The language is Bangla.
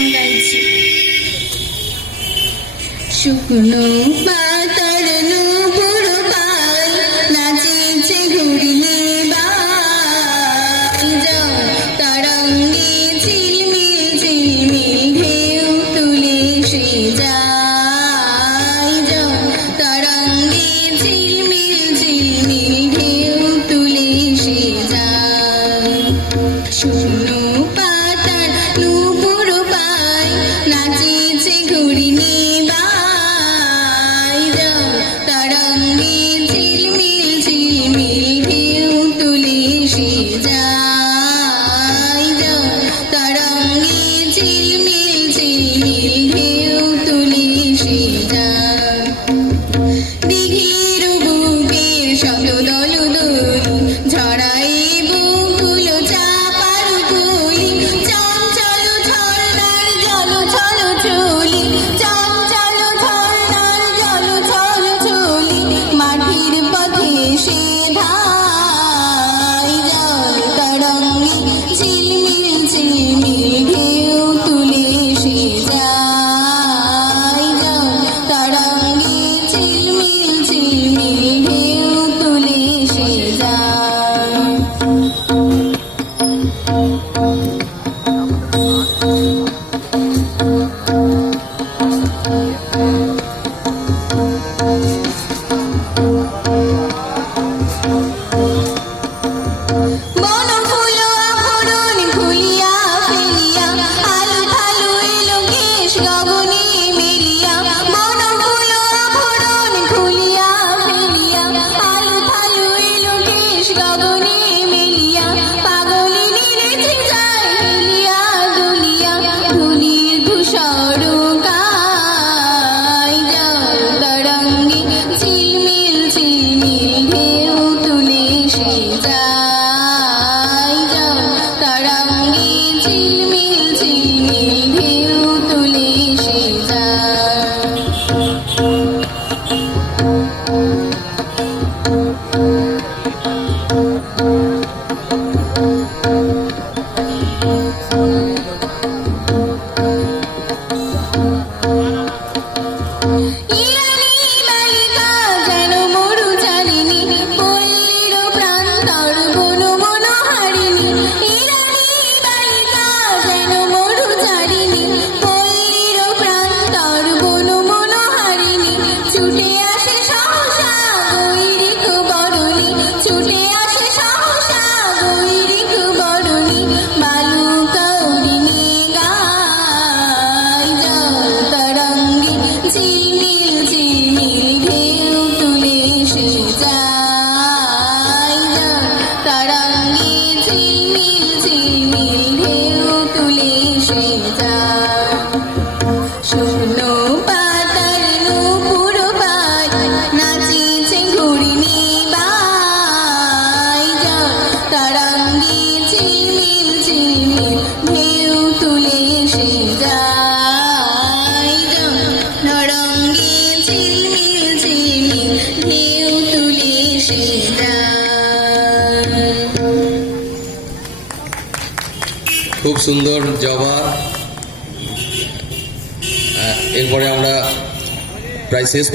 গান গাইছি। শুকনো পাতার নূপুর পাল নাচেছে ঘুরিয়ে বাই যাও তরঙ্গে ঝিলমিল ঝিলমিল ঢেউ তুলে সে যায় যাও তরঙ্গে ঝিলমিল ঝিলমিল ঢেউ তুলে সে যায়। শুকনো পাতার নূপুর পাল নাচেছে ঘুরিয়ে তরঙ্গে ঝিলমিল ঝিলমিল ঢেউ তুলে সে যায় তরঙ্গে ঝিলমিল ঝিলমিল ঢেউ তুলে সে যায়। দিঘির বুকের শত দলদলি ঝরাই বুকুল চাপার কুলি চঞ্চল ঝর্ণার জল ছল ছুলি চঞ্চল ঝর্ণার জল ছল ছুলি মাটির পথে সে ধাই যাও তরঙ্গে ঝিলমিল ঝিলমিল ঢেউ তুলে সে যায় তরঙ্গে ঝিলমিল ঝিলমিল ঢেউ তুলে সে যায়। বনফুল আভরণ খুলিয়া ফেলিয়া আলু থালু এলো কেশ গগনে মেলিয়া বনফুল আভরণ খুলিয়া ফেলিয়া আলু থালু এলো কেশ গগনে মেলিয়া পাগলিনী রেখে যায় হেলিয়া দুলিয়া ধুলির ধূসর গায় যাও তরঙ্গে ঝিলমিল ঝিলমিল ঢেউ তুলে সে যায় তরঙ্গে ঝিলমিল ঝিলমিল ঢেউ তুলে সে যায়। ইরানি বালিকা যেন মরু চারিণী পল্লীর প্রান্তর বন মনোহারিণী ইরানি বালিকা যেন মরু চারিণী পল্লীর প্রান্তর বন মনোহারিণী ছুটে আসে সহসা গৈরিক বরণী ছুটে আসে সহসা গৈরিক বরণী বালুকৌরিণী গায় যাও তরঙ্গে ঝিলমিল ঝিলমিল ঢেউ তুলে সে যায় তরঙ্গে ঝিলমিল ঝিলমিল ঢেউ তুলে সে যায়। শুকনো পাতার নূপুর পাল নাচেছে ঘুরিয়ে বাই তরঙ্গে ঝিলমিল ঝিলমিল ঢেউ তুলে সে যায় তরঙ্গে ঝিলমিল ঝিলমিল ঢেউ তুলে সে যায়। খুব সুন্দর জবা। এরপরে আমরা প্রায় শেষ